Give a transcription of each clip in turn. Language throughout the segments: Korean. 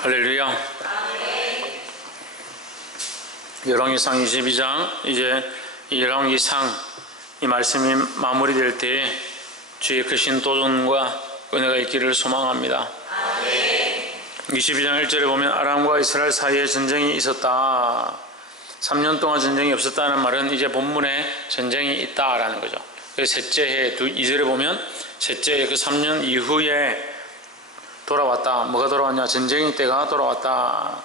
할렐루야. 열왕기상 22장, 이제 이 열왕기상 이 말씀이 마무리될 때에 주의 크신 도전과 은혜가 있기를 소망합니다. 22장 1절에 보면 아람과 이스라엘 사이에 전쟁이 있었다. 3년 동안 전쟁이 없었다는 말은 이제 본문에 전쟁이 있다라는 거죠. 셋째 해 2절에 보면 셋째 해 그 3년 이후에 돌아왔다. 뭐가 돌아왔냐? 전쟁의 때가 돌아왔다.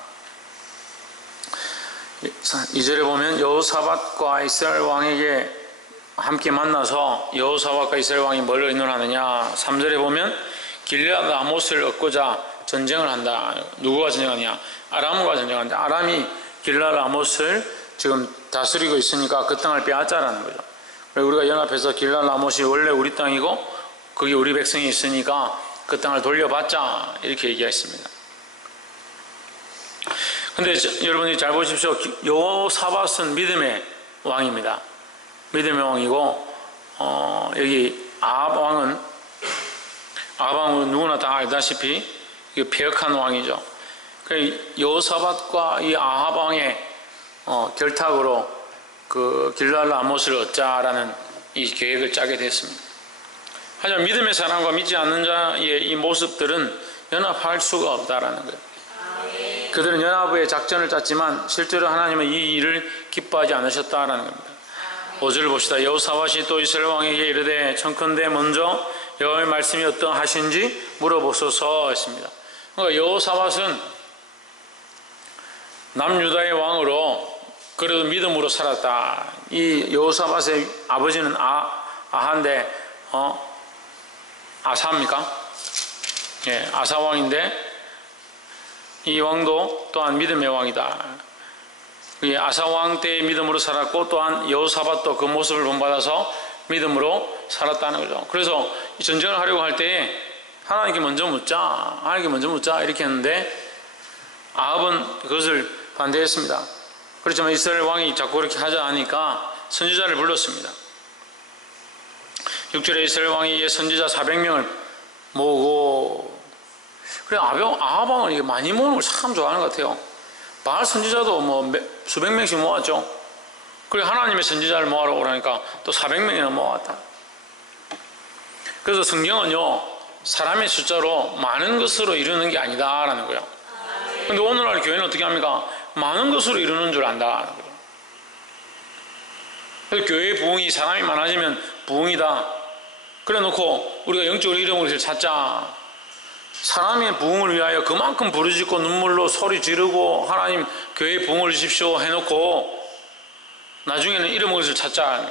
2절에 보면 여호사밧과 이스라엘 왕에게 함께 만나서 여호사밧과 이스라엘 왕이 뭘 의논하느냐. 3절에 보면 길르앗 라못을 얻고자 전쟁을 한다. 누구가 전쟁하냐? 아람과 전쟁한다. 아람이 길르앗 라못을 지금 다스리고 있으니까 그 땅을 빼앗자라는 거죠. 그리고 우리가 연합해서 길르앗 라못이 원래 우리 땅이고 거기 우리 백성이 있으니까 그 땅을 돌려받자, 이렇게 얘기했습니다. 근데 여러분이 잘 보십시오. 여호사밧은 믿음의 왕입니다. 믿음의 왕이고, 여기 아합 왕은 누구나 다 알다시피 패역한 왕이죠. 여호사밧과 이 아합 왕의 결탁으로 그 길르앗 라못을 얻자라는 이 계획을 짜게 됐습니다. 하지만 믿음의 사람과 믿지 않는 자의 이 모습들은 연합할 수가 없다라는 거예요. 그들은 연합의 작전을 짰지만 실제로 하나님은 이 일을 기뻐하지 않으셨다라는 겁니다. 5절을 봅시다. 여호사밧이 또 이스라엘 왕에게 이르되 청컨대 먼저 여호와의 말씀이 어떠하신지 물어보소서 했습니다. 그러니까 여호사밧은 남유다의 왕으로 그래도 믿음으로 살았다. 이 여호사밧의 아버지는 아하인데 아사입니까? 예, 아사왕인데 이 왕도 또한 믿음의 왕이다. 아사왕 때의 믿음으로 살았고 또한 여호사밧도 그 모습을 본받아서 믿음으로 살았다는 거죠. 그래서 이 전쟁을 하려고 할 때에 하나님께 먼저 묻자 이렇게 했는데 아합은 그것을 반대했습니다. 그렇지만 이스라엘 왕이 자꾸 그렇게 하자 하니까 선지자를 불렀습니다. 6절에 이스라엘 왕이 선지자 400명을 모으고, 그래 아합 왕은 이게 많이 모으는 걸 참 좋아하는 것 같아요. 바알 선지자도 뭐 수백 명씩 모았죠. 그리고 하나님의 선지자를 모으라고 그러니까 또 400명이나 모았다. 그래서 성경은요, 사람의 숫자로 많은 것으로 이루는 게 아니다라는 거예요. 근데 오늘날 교회는 어떻게 합니까? 많은 것으로 이루는 줄 안다라는 거예요. 그래서 교회의 부흥이 사람이 많아지면 부흥이다. 그래 놓고 우리가 영적으로 이름을 찾자. 사람의 부흥을 위하여 그만큼 부르짖고 눈물로 소리 지르고 하나님 교회의 부흥을 주십시오 해놓고 나중에는 이름을 찾자.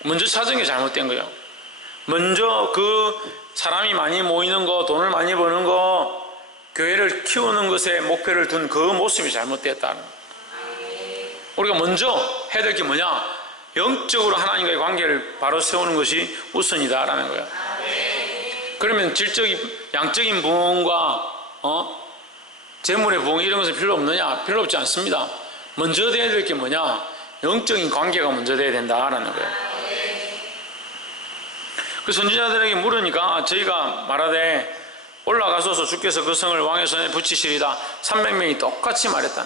먼저 찾은 게 잘못된 거예요. 먼저 그 사람이 많이 모이는 거, 돈을 많이 버는 거, 교회를 키우는 것에 목표를 둔 그 모습이 잘못됐다. 우리가 먼저 해야 될 게 뭐냐? 영적으로 하나님과의 관계를 바로 세우는 것이 우선이다라는 거예요. 그러면 양적인 부흥과 재물의 부흥 이런 것은 필요 없느냐? 필요 없지 않습니다. 먼저 돼야 될 게 뭐냐? 영적인 관계가 먼저 돼야 된다라는 거예요. 그 선지자들에게 물으니까 저희가 말하되 올라가소서 주께서 그 성을 왕의 손에 붙이시리다. 300명이 똑같이 말했다.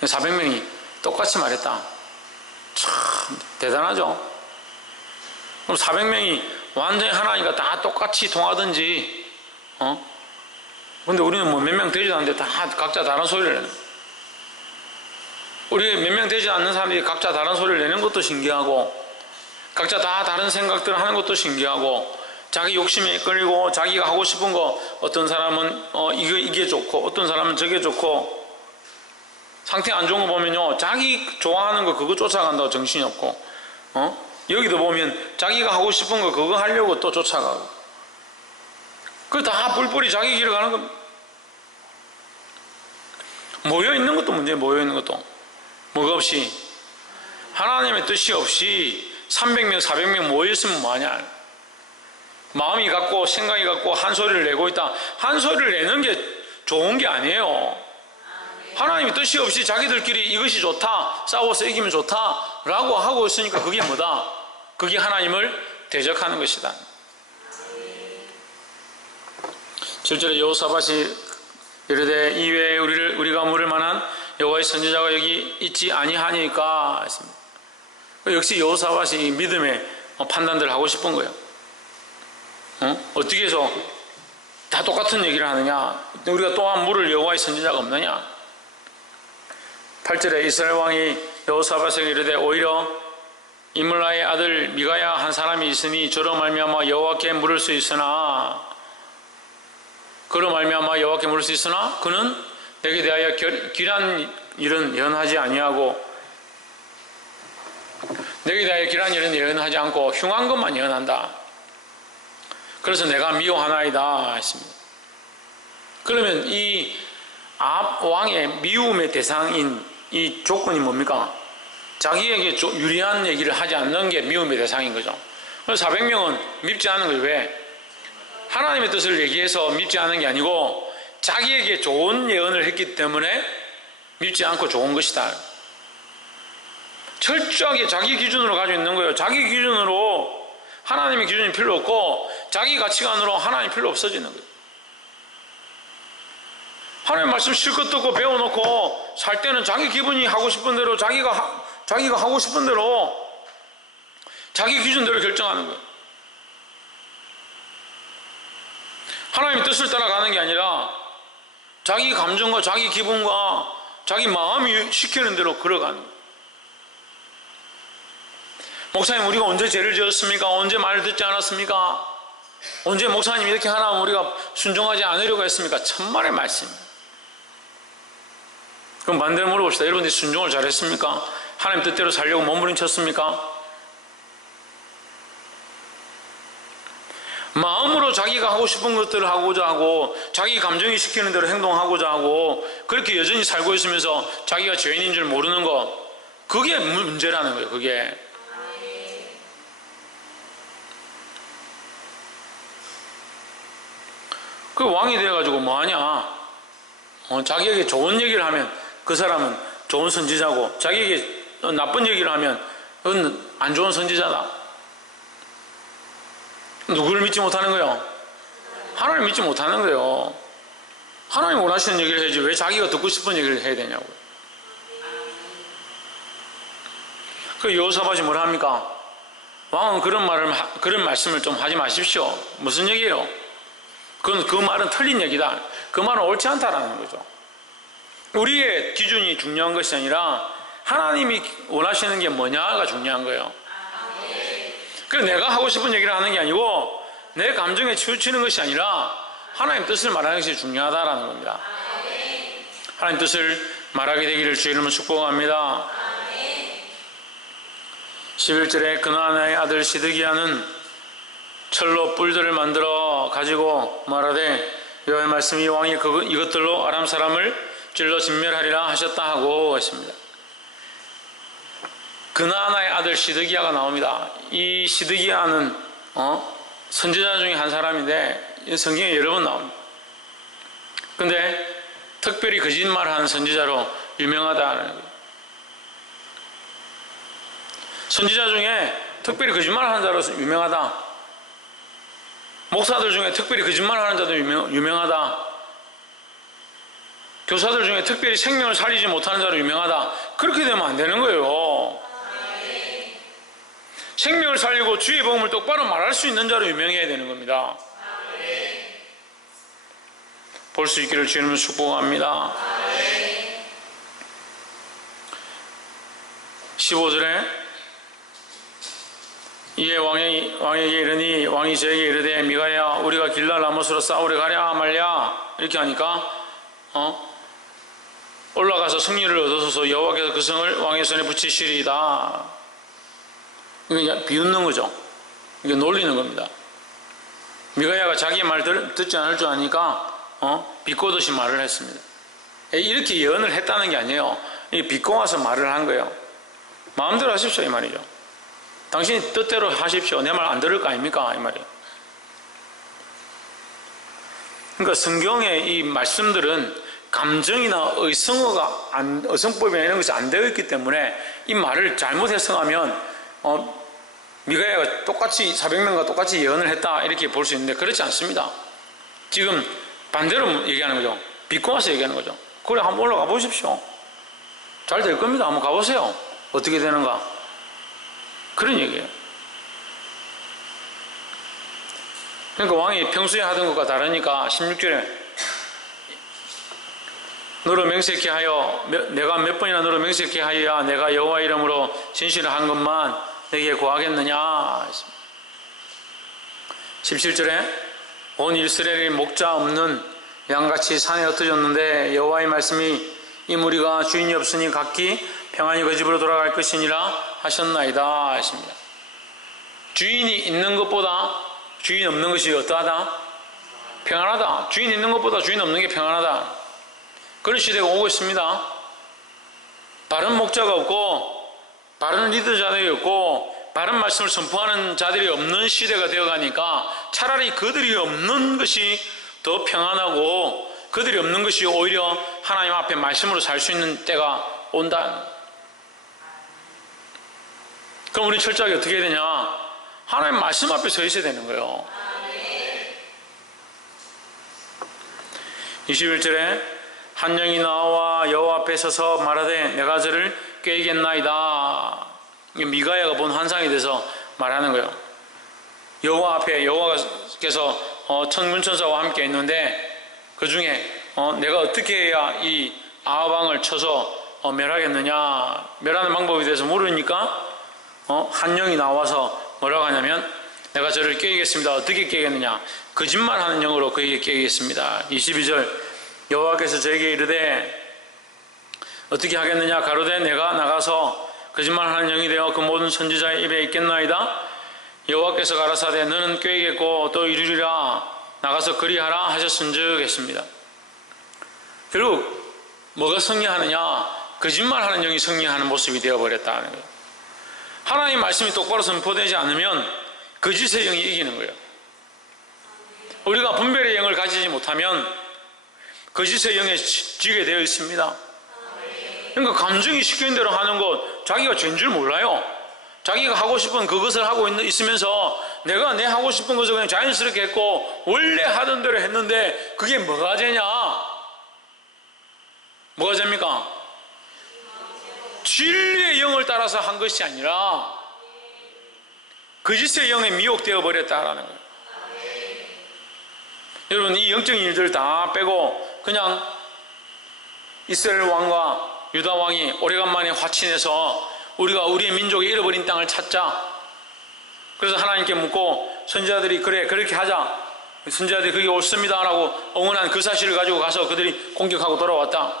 400명이 똑같이 말했다. 참 대단하죠. 그럼 400명이 완전히 하나님과 다 똑같이 통하든지 근데 우리는 뭐 몇 명 되지도 않는데 다 각자 다른 소리를 내는, 우리 몇 명 되지 않는 사람들이 각자 다른 소리를 내는 것도 신기하고 각자 다 다른 생각들을 하는 것도 신기하고 자기 욕심에 이끌리고 자기가 하고 싶은 거, 어떤 사람은 이게 좋고 어떤 사람은 저게 좋고, 상태 안 좋은 거 보면요, 자기 좋아하는 거 그거 쫓아간다고 정신이 없고, 여기도 보면 자기가 하고 싶은 거 그거 하려고 또 쫓아가고, 그 다 뿔뿔이 자기 길을 가는 겁니다. 모여있는 것도 문제예요. 모여있는 것도 뭐가 없이, 하나님의 뜻이 없이 300명 400명 모여있으면 뭐하냐. 마음이 같고 생각이 같고 한 소리를 내고 있다. 한 소리를 내는 게 좋은 게 아니에요. 하나님의 뜻이 없이 자기들끼리 이것이 좋다, 싸워서 이기면 좋다 라고 하고 있으니까 그게 뭐다? 그게 하나님을 대적하는 것이다. 실제로 여호사밧이 이르되 이외에 우리가 물을 만한 여호와의 선지자가 여기 있지 아니하니까 했습니다. 역시 여호사밧이 믿음의 판단들을 하고 싶은 거예요. 어떻게 해서 다 똑같은 얘기를 하느냐? 우리가 또한 물을 여호와의 선지자가 없느냐? 8절에 이스라엘 왕이 여호사밧에게 이르되 오히려 이물라의 아들 미가야 한 사람이 있으니 저로 말미암아 여호와께 물을 수 있으나 그는 내게 대하여 길한 일은 예언하지 아니하고 내게 대하여 길한 일은 예언하지 않고 흉한 것만 예언한다. 그래서 내가 미워하나이다 했습니다. 그러면 이 아합 왕의 미움의 대상인 이 조건이 뭡니까? 자기에게 유리한 얘기를 하지 않는 게 미움의 대상인 거죠. 그래서 400명은 밉지 않은 거예요. 왜? 하나님의 뜻을 얘기해서 밉지 않은 게 아니고 자기에게 좋은 예언을 했기 때문에 밉지 않고 좋은 것이다. 철저하게 자기 기준으로 가지고 있는 거예요. 자기 기준으로 하나님의 기준이 필요 없고 자기 가치관으로 하나님이 필요 없어지는 거예요. 하나님 말씀 실컷 듣고 배워놓고 살 때는 자기 기분이 하고 싶은 대로 자기가 하고 싶은 대로 자기 기준대로 결정하는 거예요. 하나님의 뜻을 따라가는 게 아니라 자기 감정과 자기 기분과 자기 마음이 시키는 대로 걸어가는 거예요. 목사님, 우리가 언제 죄를 지었습니까? 언제 말을 듣지 않았습니까? 언제 목사님 이렇게 하나 우리가 순종하지 않으려고 했습니까? 천만의 말씀입니다. 그럼 반대로 물어봅시다. 여러분들이 순종을 잘했습니까? 하나님 뜻대로 살려고 몸부림쳤습니까? 마음으로 자기가 하고 싶은 것들을 하고자 하고 자기 감정이 시키는 대로 행동하고자 하고 그렇게 여전히 살고 있으면서 자기가 죄인인 줄 모르는 거, 그게 문제라는 거예요. 그게. 그 왕이 돼가지고 뭐하냐? 자기에게 좋은 얘기를 하면 그 사람은 좋은 선지자고 자기에게 나쁜 얘기를 하면 그건 안 좋은 선지자다. 누구를 믿지 못하는 거예요? 하나님 믿지 못하는 거예요. 하나님 원하시는 얘기를 해야지 왜 자기가 듣고 싶은 얘기를 해야 되냐고요. 그 여호사밧이 뭐라 합니까? 왕은 그런 말씀을 좀 하지 마십시오. 무슨 얘기예요? 그 말은 틀린 얘기다. 그 말은 옳지 않다라는 거죠. 우리의 기준이 중요한 것이 아니라 하나님이 원하시는 게 뭐냐가 중요한 거예요. 그래서 내가 하고 싶은 얘기를 하는 게 아니고 내 감정에 치우치는 것이 아니라 하나님 뜻을 말하는 것이 중요하다라는 겁니다. 하나님 뜻을 말하게 되기를 주의 이름으로 축복합니다. 11절에 그나안의 아들 시드기야는 철로 뿔들을 만들어 가지고 말하되 여호와의 말씀이 왕이 이것들로 아람 사람을 찔러 진멸하리라 하셨다 하고 했습니다. 그나안의 아들 시드기야가 나옵니다. 이 시드기야는 선지자 중에 한 사람인데 성경에 여러 번 나옵니다. 근데 특별히 거짓말하는 선지자로 유명하다는 거예요. 선지자 중에 특별히 거짓말하는 자로 유명하다. 목사들 중에 특별히 거짓말하는 자도 유명하다. 교사들 중에 특별히 생명을 살리지 못하는 자로 유명하다. 그렇게 되면 안 되는 거예요. 생명을 살리고 주의 복음을 똑바로 말할 수 있는 자로 유명해야 되는 겁니다. 볼 수 있기를 주님을 축복합니다. 15절에 이에 왕에게 이르니 왕이 저에게 이르되 미가야 우리가 길랄 라못으로 싸우러 가랴 말랴 이렇게 하니까 올라가서 승리를 얻어서 여호와께서 그 성을 왕의 손에 붙이시리이다. 이게 비웃는 거죠. 이게 놀리는 겁니다. 미가야가 자기 말 듣지 않을 줄 아니까 비꼬듯이 말을 했습니다. 이렇게 예언을 했다는 게 아니에요. 비꼬아서 말을 한 거예요. 마음대로 하십시오 이 말이죠. 당신이 뜻대로 하십시오. 내 말 안 들을 거 아닙니까? 이 말이에요. 그러니까 성경의 이 말씀들은 감정이나 의성법이나 이런 것이 안 되어 있기 때문에 이 말을 잘못 해석하면 미가야가 똑같이 400명과 똑같이 예언을 했다 이렇게 볼 수 있는데 그렇지 않습니다. 지금 반대로 얘기하는 거죠. 믿고 와서 얘기하는 거죠. 그래, 한번 올라가 보십시오. 잘 될 겁니다. 한번 가보세요. 어떻게 되는가. 그런 얘기예요. 그러니까 왕이 평소에 하던 것과 다르니까 16절에 너로 명색케 하여, 내가 몇 번이나 너로 명색케 하여야 내가 여호와 이름으로 진실을 한 것만 내게 구하겠느냐. 17절에 온 이스라엘이 목자 없는 양같이 산에 흩어졌는데 여호와의 말씀이 이 무리가 주인이 없으니 각기 평안히 그 집으로 돌아갈 것이니라 하셨나이다 했습니다. 주인이 있는 것보다 주인 없는 것이 어떠하다? 평안하다. 주인 있는 것보다 주인 없는 게 평안하다. 그런 시대가 오고 있습니다. 바른 목자가 없고 바른 리더자들이 없고 바른 말씀을 선포하는 자들이 없는 시대가 되어가니까 차라리 그들이 없는 것이 더 평안하고 그들이 없는 것이 오히려 하나님 앞에 말씀으로 살 수 있는 때가 온다. 그럼 우리 철저하게 어떻게 해야 되냐? 하나님 말씀 앞에 서 있어야 되는 거예요. 21절에 한 영이 나와 여호와 앞에 서서 말하되 내가 저를 꾀이겠나이다. 미가야가 본 환상에 대해서 말하는 거예요. 여호와 앞에 여호와께서 천군천사와 함께 있는데 그 중에 내가 어떻게 해야 이 아합 왕을 쳐서 멸하겠느냐, 멸하는 방법에 대해서 물으니까 한 영이 나와서 뭐라고 하냐면 내가 저를 깨겠습니다. 어떻게 깨겠느냐? 거짓말하는 영으로 그에게 깨겠습니다. 22절 여호와께서 저에게 이르되 어떻게 하겠느냐? 가로되 내가 나가서 거짓말하는 영이 되어 그 모든 선지자의 입에 있겠나이다. 여호와께서 가라사대 너는 꾀겠고 또 이루리라. 나가서 그리하라 하셨은즉 했습니다. 결국 뭐가 승리하느냐? 거짓말하는 영이 승리하는 모습이 되어버렸다는 거예요. 하나님의 말씀이 똑바로 선포되지 않으면 거짓의 영이 이기는 거예요. 우리가 분별의 영을 가지지 못하면 거짓의 영에 지게 되어 있습니다. 그러니까 감정이 시키는 대로 하는 것, 자기가 죄인 줄 몰라요. 자기가 하고 싶은 그것을 하고 있으면서 내가 내 하고 싶은 것을 그냥 자연스럽게 했고 원래 하던 대로 했는데 그게 뭐가 죄냐? 뭐가 죄입니까? 진리의 영을 따라서 한 것이 아니라 거짓의 영에 미혹되어 버렸다라는 거예요. 여러분, 이 영적인 일들을 다 빼고 그냥 이스라엘 왕과 유다 왕이 오래간만에 화친해서 우리가 우리의 민족의 잃어버린 땅을 찾자. 그래서 하나님께 묻고 선지자들이 그래 그렇게 하자. 선지자들이 그게 옳습니다 라고 응원한 그 사실을 가지고 가서 그들이 공격하고 돌아왔다.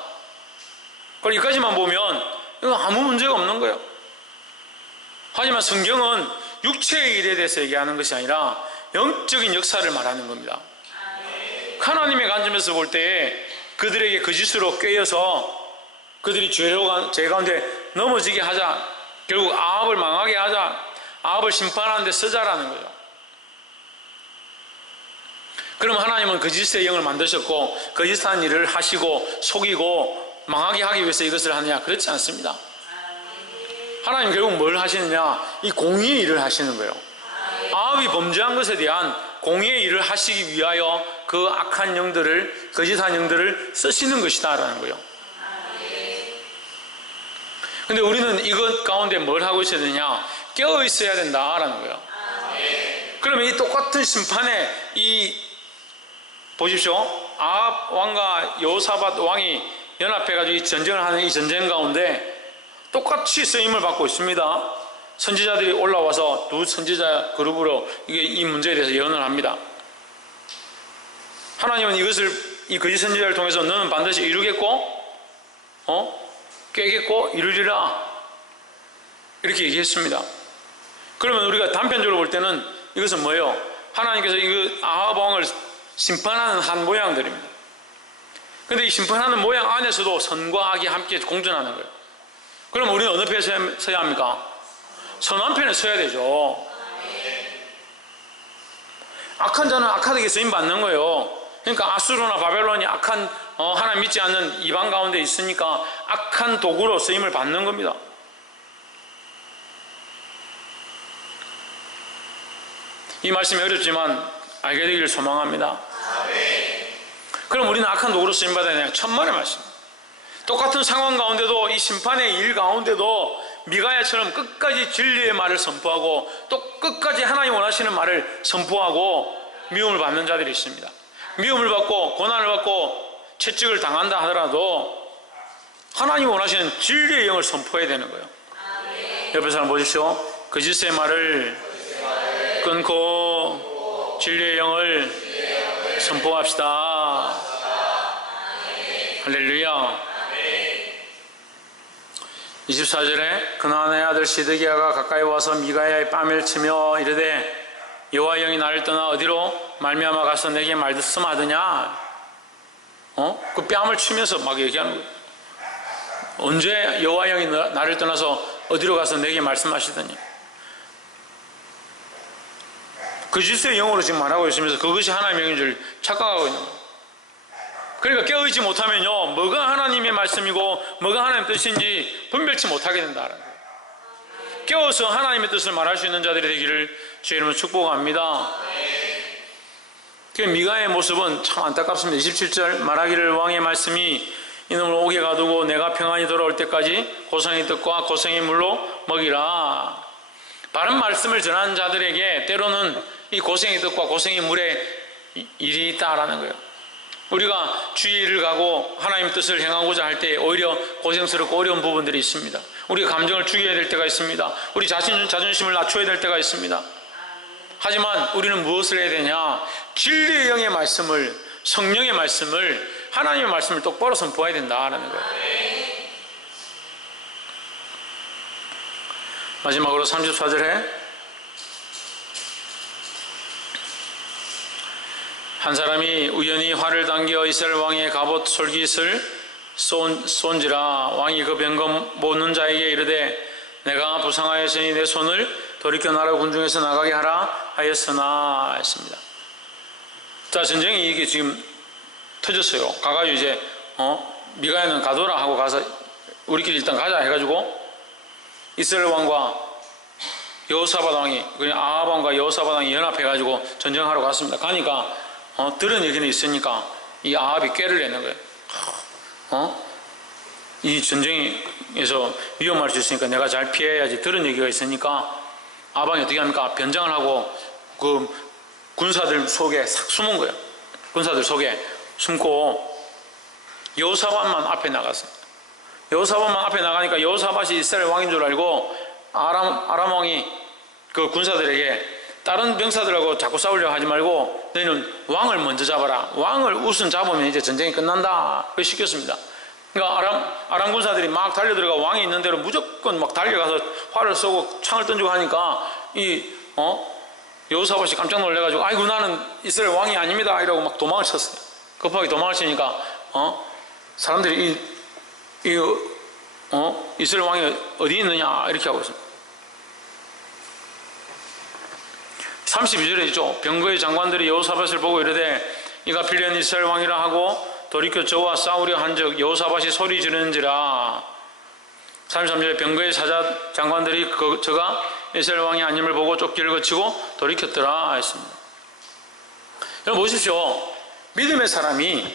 그럼 여기까지만 보면 이건 아무 문제가 없는 거예요. 하지만 성경은 육체의 일에 대해서 얘기하는 것이 아니라 영적인 역사를 말하는 겁니다. 하나님의 관점에서 볼 때 그들에게 거짓으로 꿰어서 그들이 죄 가운데 넘어지게 하자. 결국 아합을 망하게 하자. 아합을 심판하는 데 쓰자라는 거예요. 그럼 하나님은 거짓의 영을 만드셨고 거짓한 일을 하시고 속이고 망하게 하기 위해서 이것을 하느냐? 그렇지 않습니다. 하나님 결국 뭘 하시느냐? 이 공의의 일을 하시는 거예요. 아합이 범죄한 것에 대한 공의의 일을 하시기 위하여 그 악한 영들을, 거짓한 영들을 쓰시는 것이다 라는 거예요. 근데 우리는 이것 가운데 뭘 하고 있어야 되냐? 깨어 있어야 된다라는 거예요. 그러면 이 똑같은 심판에 보십시오. 아합 왕과 여호사밧 왕이 연합해가지고 이 전쟁을 하는 이 전쟁 가운데 똑같이 쓰임을 받고 있습니다. 선지자들이 올라와서 두 선지자 그룹으로 이 문제에 대해서 예언을 합니다. 하나님은 이 거짓 선지자를 통해서 너는 반드시 이루겠고, 깨겠고, 이루리라. 이렇게 얘기했습니다. 그러면 우리가 단편적으로 볼 때는 이것은 뭐예요? 하나님께서 이거 아합 왕을 심판하는 한 모양들입니다. 근데 이 심판하는 모양 안에서도 선과 악이 함께 공존하는 거예요. 그럼 우리는 어느 편에 서야 합니까? 선한 편에 서야 되죠. 악한 자는 악하게 쓰임받는 거예요. 그러니까 아수르나 바벨론이 악한 하나님 믿지 않는 이방 가운데 있으니까 악한 도구로 쓰임을 받는 겁니다. 이 말씀이 어렵지만 알게 되기를 소망합니다. 그럼 우리는 악한 도구로 쓰임받아야 되냐? 천만의 말씀. 똑같은 상황 가운데도, 이 심판의 일 가운데도 미가야처럼 끝까지 진리의 말을 선포하고 또 끝까지 하나님 원하시는 말을 선포하고 미움을 받는 자들이 있습니다. 미움을 받고 고난을 받고 채찍을 당한다 하더라도 하나님 원하시는 진리의 영을 선포해야 되는 거예요. 옆에 사람 보십시오. 거짓의 말을 끊고 진리의 영을 선포합시다. 할렐루야. 24절에 그나안의 아들 시드기야가 가까이 와서 미가야의 뺨을 치며 이르되 여호와의 영이 나를 떠나 어디로 말미암아 가서 내게 말씀하더냐. 그 뺨을 치면서 막 얘기하는 거예요. 언제 여호와의 영이 나를 떠나서 어디로 가서 내게 말씀하시더니. 거짓의 영으로 지금 말하고 있으면서 그것이 하나님의 영인 줄 착각하고 있는 거예요. 그러니까 깨어있지 못하면요, 뭐가 하나님의 말씀이고 뭐가 하나님의 뜻인지 분별치 못하게 된다는 거예요. 깨어서 하나님의 뜻을 말할 수 있는 자들이 되기를 주의 이름으로 축복합니다. 그 미가의 모습은 참 안타깝습니다. 27절 말하기를 왕의 말씀이 이놈을 옥에 가두고 내가 평안히 돌아올 때까지 고생의 떡과 고생의 물로 먹이라. 바른 말씀을 전하는 자들에게 때로는 이 고생의 떡과 고생의 물에 일이 있다라는 거예요. 우리가 주의 일을 가고 하나님의 뜻을 행하고자 할 때 오히려 고생스럽고 어려운 부분들이 있습니다. 우리가 감정을 죽여야 될 때가 있습니다. 우리 자존심을 낮춰야 될 때가 있습니다. 하지만 우리는 무엇을 해야 되냐? 진리의 영의 말씀을, 성령의 말씀을, 하나님의 말씀을 똑바로 선포해야 된다는 거예요. 마지막으로 34절에 한 사람이 우연히 활을 당겨 이스라엘 왕의 갑옷 솔깃을 쏜지라. 왕이 그 병거 모는 자에게 이르되 내가 부상하였으니 내 손을 돌이켜 나라 군중에서 나가게 하라 하였으나 했습니다. 자, 전쟁이 이게 지금 터졌어요. 가가지고 이제 미가야는 가둬라 하고 가서 우리끼리 일단 가자 해가지고 이스라엘 왕과 여호사밧 왕이, 그냥 아합 왕과 여호사밧 왕이 연합해가지고 전쟁하러 갔습니다. 가니까 들은 얘기는 있으니까 이 아합이 꾀를 내는 거예요. 이 전쟁에서 위험할 수 있으니까 내가 잘 피해야지. 들은 얘기가 있으니까 아합이 어떻게 합니까? 변장을 하고 그 군사들 속에 싹 숨은 거예요. 군사들 속에 숨고 여호사밧만 앞에 나갔습니다. 여호사밧만 앞에 나가니까 여호사밧이 이스라엘 왕인 줄 알고 아람 왕이 그 군사들에게 다른 병사들하고 자꾸 싸우려고 하지 말고 너희는 왕을 먼저 잡아라. 왕을 우선 잡으면 이제 전쟁이 끝난다. 그렇게 시켰습니다. 그러니까 아람 군사들이 막 달려들어가 왕이 있는 대로 무조건 막 달려가서 활을 쏘고 창을 던지고 하니까 여호사밧이 깜짝 놀래가지고 아이고 나는 이스라엘 왕이 아닙니다 이러고 막 도망을 쳤어요. 급하게 도망을 치니까 사람들이 이스라엘 왕이 어디 있느냐 이렇게 하고 있습니다. 32절에 있죠. 병거의 장관들이 여호사밧을 보고 이르되 이가 필리한 이스라엘 왕이라 하고 돌이켜 저와 싸우려 한즉 여호사밧이 소리 지르는지라. 33절에 병거의 사자 장관들이 저가 이스라엘 왕이 아님을 보고 쫓기를 거치고 돌이켰더라 했습니다. 여러분 보십시오. 믿음의 사람이,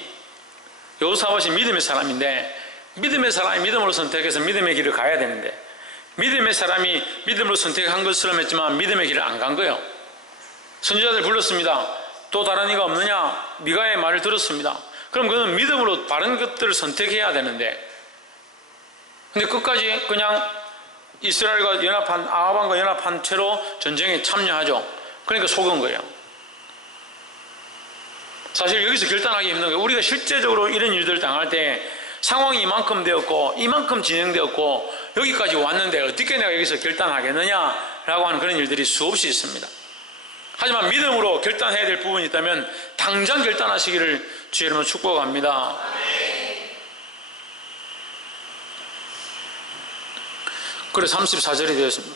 여호사밧이 믿음의 사람인데 믿음의 사람이 믿음으로 선택해서 믿음의 길을 가야 되는데 믿음의 사람이 믿음으로 선택한 것처럼 했지만 믿음의 길을 안 간 거예요. 선지자들 불렀습니다. 또 다른 이가 없느냐? 미가의 말을 들었습니다. 그럼 그는 믿음으로 바른 것들을 선택해야 되는데 근데 끝까지 그냥 이스라엘과 연합한 아합 왕과 연합한 채로 전쟁에 참여하죠. 그러니까 속은 거예요. 사실 여기서 결단하기 힘든 거예요. 우리가 실제적으로 이런 일들을 당할 때 상황이 이만큼 되었고 이만큼 진행되었고 여기까지 왔는데 어떻게 내가 여기서 결단하겠느냐라고 하는 그런 일들이 수없이 있습니다. 하지만 믿음으로 결단해야 될 부분이 있다면 당장 결단하시기를 주의 이름으로 축복합니다. 그래 34절이 되었습니다.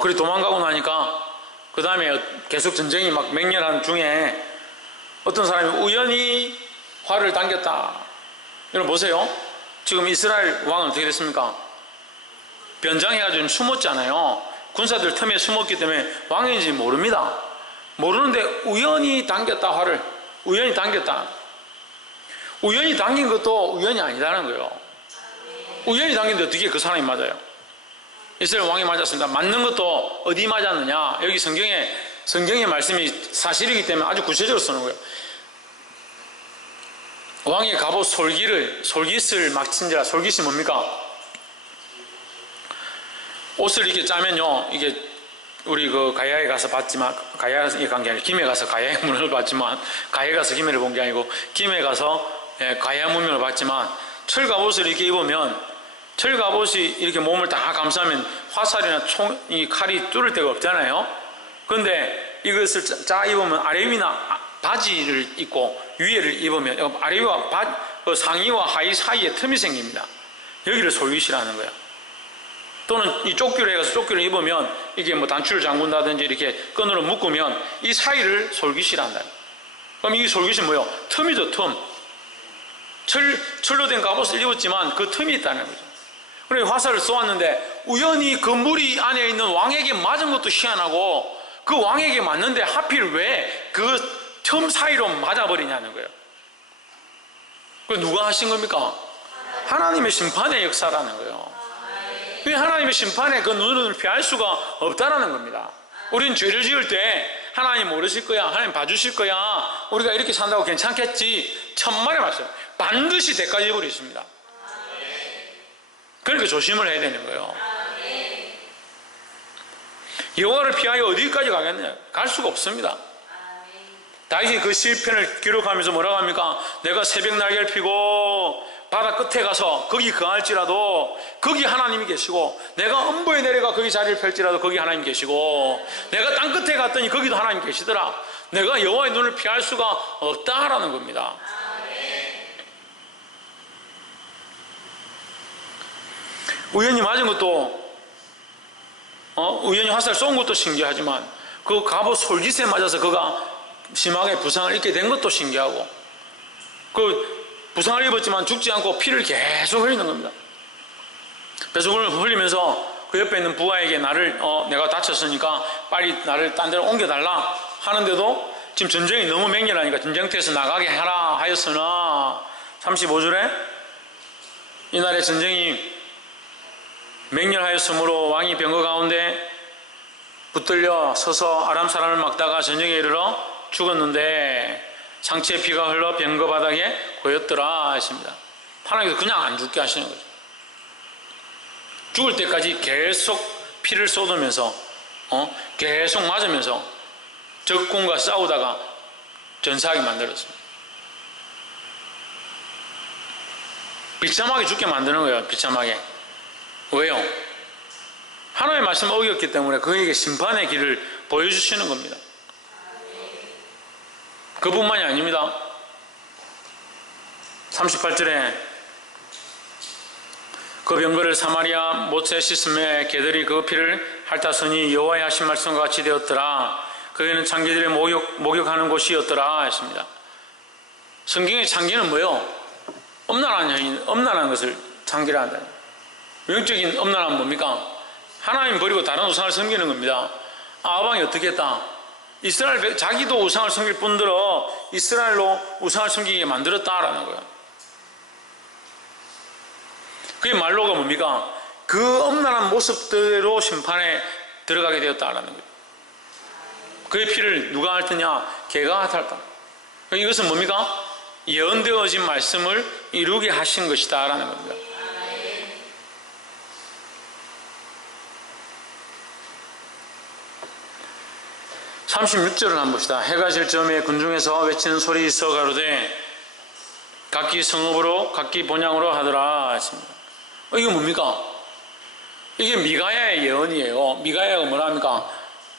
그래 도망가고 나니까 그 다음에 계속 전쟁이 막 맹렬한 중에 어떤 사람이 우연히 활을 당겼다. 여러분 보세요. 지금 이스라엘 왕은 어떻게 됐습니까? 변장해가지고 숨었잖아요. 군사들 틈에 숨었기 때문에 왕인지 모릅니다. 모르는데 우연히 당겼다. 활을 우연히 당겼다. 우연히 당긴 것도 우연이 아니다는 거예요. 우연히 당긴데 어떻게 그 사람이 맞아요? 이스라엘 왕이 맞았습니다. 맞는 것도 어디 맞았느냐? 여기 성경의 말씀이 사실이기 때문에 아주 구체적으로 쓰는 거예요. 왕이 갑옷 솔깃을 막 친지라. 솔깃이 뭡니까? 옷을 이렇게 짜면요, 이게 우리 그 가야에 가서 봤지만, 가야에 간 게 아니라 김에 가서 가야의 문을 봤지만, 가야에 가서 김해를 본 게 아니고 김에 가서 가야 문명을 봤지만, 철갑옷을 이렇게 입으면, 철갑옷이 이렇게 몸을 다 감싸면 화살이나 이 칼이 뚫을 데가 없잖아요. 그런데 이것을 짜 입으면 아래 위나 바지를 입고 위에를 입으면 아래와 상의와 하의 사이에 틈이 생깁니다. 여기를 솔깃이라는 거예요. 또는 이 조끼를 해서 조끼를 입으면 이게 뭐 단추를 잠근다든지 이렇게 끈으로 묶으면 이 사이를 솔깃이란다. 그럼 이 솔깃이 뭐예요? 틈이죠, 틈. 철로 된 갑옷을 입었지만 그 틈이 있다는 거죠. 그래 화살을 쏘았는데 우연히 그 무리 안에 있는 왕에게 맞은 것도 희한하고 그 왕에게 맞는데 하필 왜 그 틈 사이로 맞아버리냐는 거예요. 그걸 누가 하신 겁니까? 하나님의 심판의 역사라는 거예요. 하나님의 심판에 그 눈을 피할 수가 없다라는 겁니다. 우린 죄를 지을 때 하나님 모르실 거야, 하나님 봐주실 거야, 우리가 이렇게 산다고 괜찮겠지, 천만의 말씀. 반드시 대가 지불이 있습니다. 그러니까 조심을 해야 되는 거예요. 여호와를 피하여 어디까지 가겠느냐? 갈 수가 없습니다. 다윗이 그 시편을 기록하면서 뭐라고 합니까? 내가 새벽 날개를 피고 바다 끝에 가서 거기 거할지라도 거기 하나님이 계시고, 내가 음부에 내려가 거기 자리를 펼지라도 거기 하나님 계시고, 내가 땅 끝에 갔더니 거기도 하나님 계시더라. 내가 여호와의 눈을 피할 수가 없다라는 겁니다. 우연히 맞은 것도 우연히 화살 쏜 것도 신기하지만 그 갑옷 솔깃에 맞아서 그가 심하게 부상을 입게 된 것도 신기하고, 그 부상을 입었지만 죽지 않고 피를 계속 흘리는 겁니다. 배수근을 흘리면서 그 옆에 있는 부하에게 내가 다쳤으니까 빨리 나를 딴 데로 옮겨달라 하는데도 지금 전쟁이 너무 맹렬하니까 전쟁터에서 나가게 하라 하였으나 35절에 이날의 전쟁이 맹렬하였으므로 왕이 병거 가운데 붙들려 서서 아람 사람을 막다가 저녁에 이르러 죽었는데 상체에 피가 흘러 병거 바닥에 고였더라 하십니다. 하나님께서 그냥 안 죽게 하시는 거죠. 죽을 때까지 계속 피를 쏟으면서 계속 맞으면서 적군과 싸우다가 전사하게 만들었습니다. 비참하게 죽게 만드는 거예요. 비참하게. 왜요? 하나님의 말씀을 어겼기 때문에 그에게 심판의 길을 보여주시는 겁니다. 그뿐만이 아닙니다. 38절에 그 병거를 사마리아 못에 씻음에 개들이 그 피를 핥았으니 여호와의 하신 말씀과 같이 되었더라. 그에는 창기들의 목욕하는 곳이었더라 했습니다. 성경의 창기는 뭐예요? 엄란한 것을 창기라 한다. 영적인 엄란함은 뭡니까? 하나님 버리고 다른 우상을 섬기는 겁니다. 아방이 어떻게 했다? 이스라엘 자기도 우상을 섬길 뿐더러 이스라엘로 우상을 섬기게 만들었다라는 거예요. 그게 말로가 뭡니까? 그 엄란한 모습대로 심판에 들어가게 되었다라는 거예요. 그의 피를 누가 핥느냐? 개가 핥았다. 이것은 뭡니까? 예언되어진 말씀을 이루게 하신 것이다라는 겁니다. 36절을 한번 봅시다. 해가 질 즈음에 군중에서 외치는 소리 있어 가로되 각기 성읍으로 각기 본향으로 하더라 했습니다. 이게 뭡니까? 이게 미가야의 예언이에요. 미가야가 뭐라 합니까?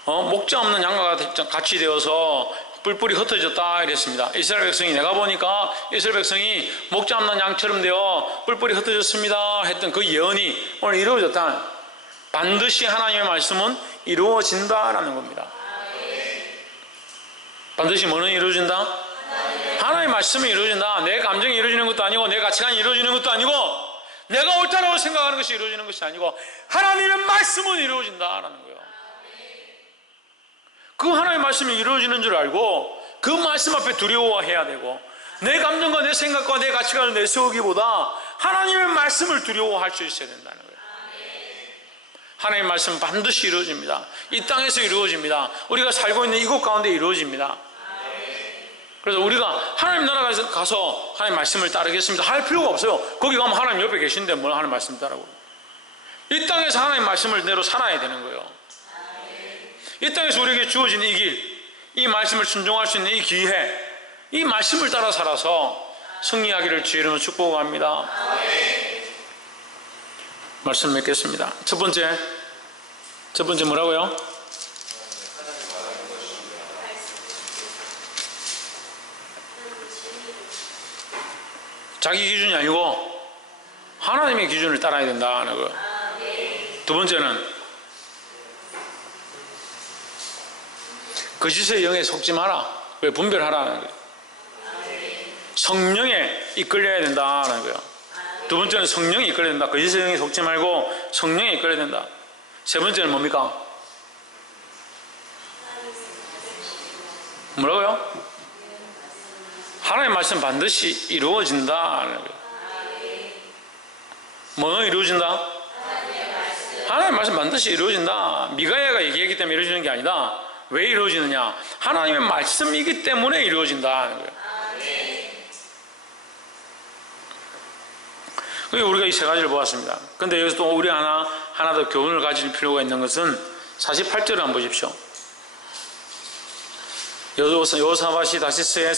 목자 없는 양과 같이 되어서 뿔뿔이 흩어졌다 이랬습니다. 이스라엘 백성이, 내가 보니까 이스라엘 백성이 목자 없는 양처럼 되어 뿔뿔이 흩어졌습니다 했던 그 예언이 오늘 이루어졌다. 반드시 하나님의 말씀은 이루어진다라는 겁니다. 반드시 뭐는 이루어진다? 하나님의 말씀이 이루어진다. 내 감정이 이루어지는 것도 아니고 내 가치관이 이루어지는 것도 아니고 내가 옳다라고 생각하는 것이 이루어지는 것이 아니고 하나님의 말씀은 이루어진다라는 거예요. 그 하나님의 말씀이 이루어지는 줄 알고 그 말씀 앞에 두려워해야 되고 내 감정과 내 생각과 내 가치관을 내세우기보다 하나님의 말씀을 두려워할 수 있어야 된다는 거예요. 하나님의 말씀은 반드시 이루어집니다. 이 땅에서 이루어집니다. 우리가 살고 있는 이곳 가운데 이루어집니다. 그래서 우리가 하나님 나라에 가서 하나님 말씀을 따르겠습니다 할 필요가 없어요. 거기 가면 하나님 옆에 계신데 뭘 하나님 말씀 따르고. 이 땅에서 하나님 말씀을 내로 살아야 되는 거예요. 이 땅에서 우리에게 주어진 이 길, 이 말씀을 순종할 수 있는 이 기회, 이 말씀을 따라 살아서 승리하기를 주의 이름으로 축복합니다. 말씀 맺겠습니다. 첫 번째 뭐라고요? 자기 기준이 아니고 하나님의 기준을 따라야 된다는 거. 두 번째는 거짓의 영에 속지 마라. 왜 분별하라는 거예요. 성령에 이끌려야 된다는 거예요. 두 번째는 성령에 이끌려야 된다. 거짓의 영에 속지 말고 성령에 이끌려야 된다. 세 번째는 뭡니까? 뭐라고요? 하나님의 말씀 반드시 이루어진다는 거예요. 뭐 이루어진다? 하나님의 말씀 반드시 이루어진다. 미가야가 얘기했기 때문에 이루어지는 게 아니다. 왜 이루어지느냐? 하나님의 말씀이기 때문에 이루어진다는 거예요. 우리가 이 세 가지를 보았습니다. 근데 여기서 또 우리 하나 더 교훈을 가질 필요가 있는 것은 48절을 한번 보십시오. 여호사밧이 다시스의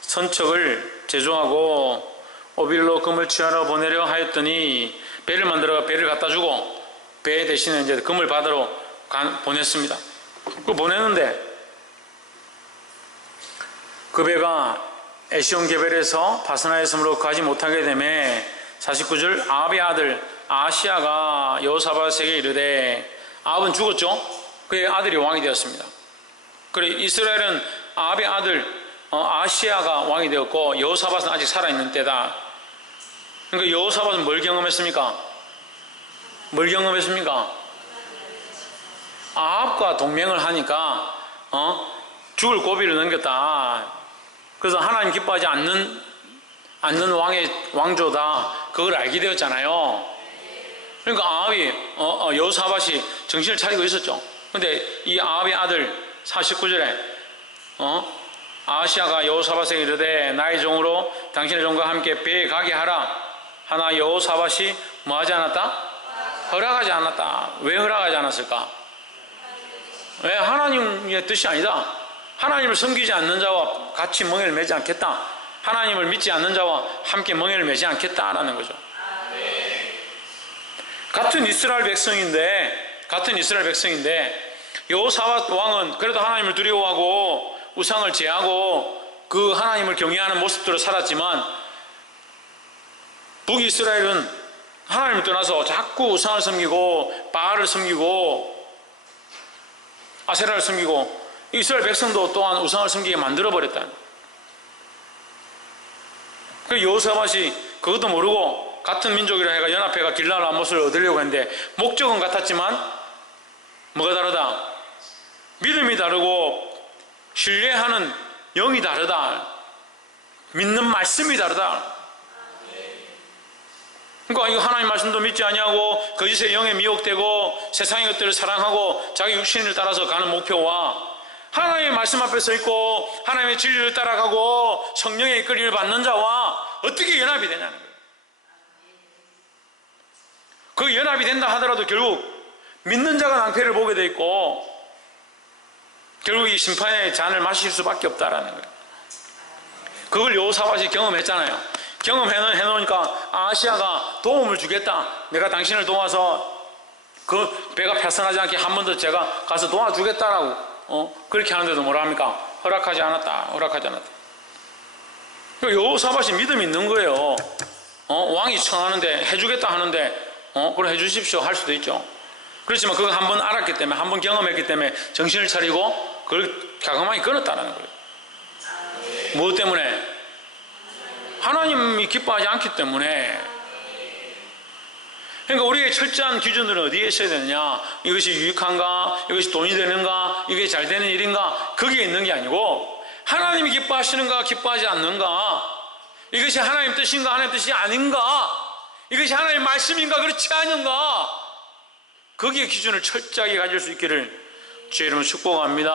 선척을 제조하고 오빌로 금을 취하러 보내려 하였더니 배를 만들어 배를 갖다 주고 배 대신에 이제 금을 받으러 보냈습니다. 그 보내는데 그 배가 에시온 게벨에서 바스나의 섬으로 가지 못하게 되매 49절 아합의 아들 아시아가 여호사밧에게 이르되, 아합은 죽었죠. 그의 아들이 왕이 되었습니다. 그래 이스라엘은 아합의 아들 아시아가 왕이 되었고 여호사밧은 아직 살아있는 때다. 그러니까 여호사밧은 뭘 경험했습니까? 아합과 동맹을 하니까 죽을 고비를 넘겼다. 그래서 하나님 기뻐하지 않는 왕조다. 그걸 알게 되었잖아요. 그러니까 아합이 여호사밧이 정신을 차리고 있었죠. 근데 이 아합의 아들 49절에 아시아가 여호사밧에게 이르되 나의 종으로 당신의 종과 함께 배에 가게 하라 하나 여호사밧이 뭐하지 않았다? 허락하지 않았다. 왜 허락하지 않았을까? 왜? 하나님의 뜻이 아니다. 하나님을 섬기지 않는 자와 같이 멍에를 매지 않겠다. 하나님을 믿지 않는 자와 함께 멍에를 매지 않겠다라는 거죠. 같은 이스라엘 백성인데 여호사밧 왕은 그래도 하나님을 두려워하고 우상을 제하고 그 하나님을 경외하는 모습들을 살았지만 북이스라엘은 하나님을 떠나서 자꾸 우상을 섬기고 바알을 섬기고 아세라를 섬기고 이스라엘 백성도 또한 우상을 섬기게 만들어버렸다. 그 여호사밧이 그것도 모르고 같은 민족이라 해가 연합회가 길랄 라못을 얻으려고 했는데 목적은 같았지만 뭐가 다르다? 믿음이 다르고 신뢰하는 영이 다르다. 믿는 말씀이 다르다. 그러니까 이거 하나님 말씀도 믿지 아니하고 거짓의 영에 미혹되고 세상의 것들을 사랑하고 자기 육신을 따라서 가는 목표와 하나님의 말씀 앞에 서 있고 하나님의 진리를 따라가고 성령의 이끌림을 받는 자와 어떻게 연합이 되냐는 거예요. 그 연합이 된다 하더라도 결국 믿는 자가 낭패를 보게 돼 있고 결국 이 심판의 잔을 마실 수밖에 없다라는 거예요. 그걸 여호사밧이 경험했잖아요. 경험해놓으니까 아시아가 도움을 주겠다. 내가 당신을 도와서 그 배가 패선하지 않게 한 번 더 제가 가서 도와주겠다라고 그렇게 하는데도 뭐라 합니까? 허락하지 않았다. 여호사밧이 믿음이 있는 거예요. 왕이 청하는데 해주겠다 하는데 그럼 해주십시오 할 수도 있죠. 그렇지만 그거 한 번 알았기 때문에 한 번 경험했기 때문에 정신을 차리고 그걸 과감하게 끊었다는 거예요. 무엇 때문에? 하나님이 기뻐하지 않기 때문에. 그러니까 우리의 철저한 기준들은 어디에 있어야 되느냐? 이것이 유익한가? 이것이 돈이 되는가? 이게 잘 되는 일인가? 거기에 있는 게 아니고 하나님이 기뻐하시는가 기뻐하지 않는가, 이것이 하나님 뜻인가 하나님 뜻이 아닌가, 이것이 하나님의 말씀인가 그렇지 않은가, 거기에 기준을 철저하게 가질 수 있기를 주의 이름으로 축복합니다.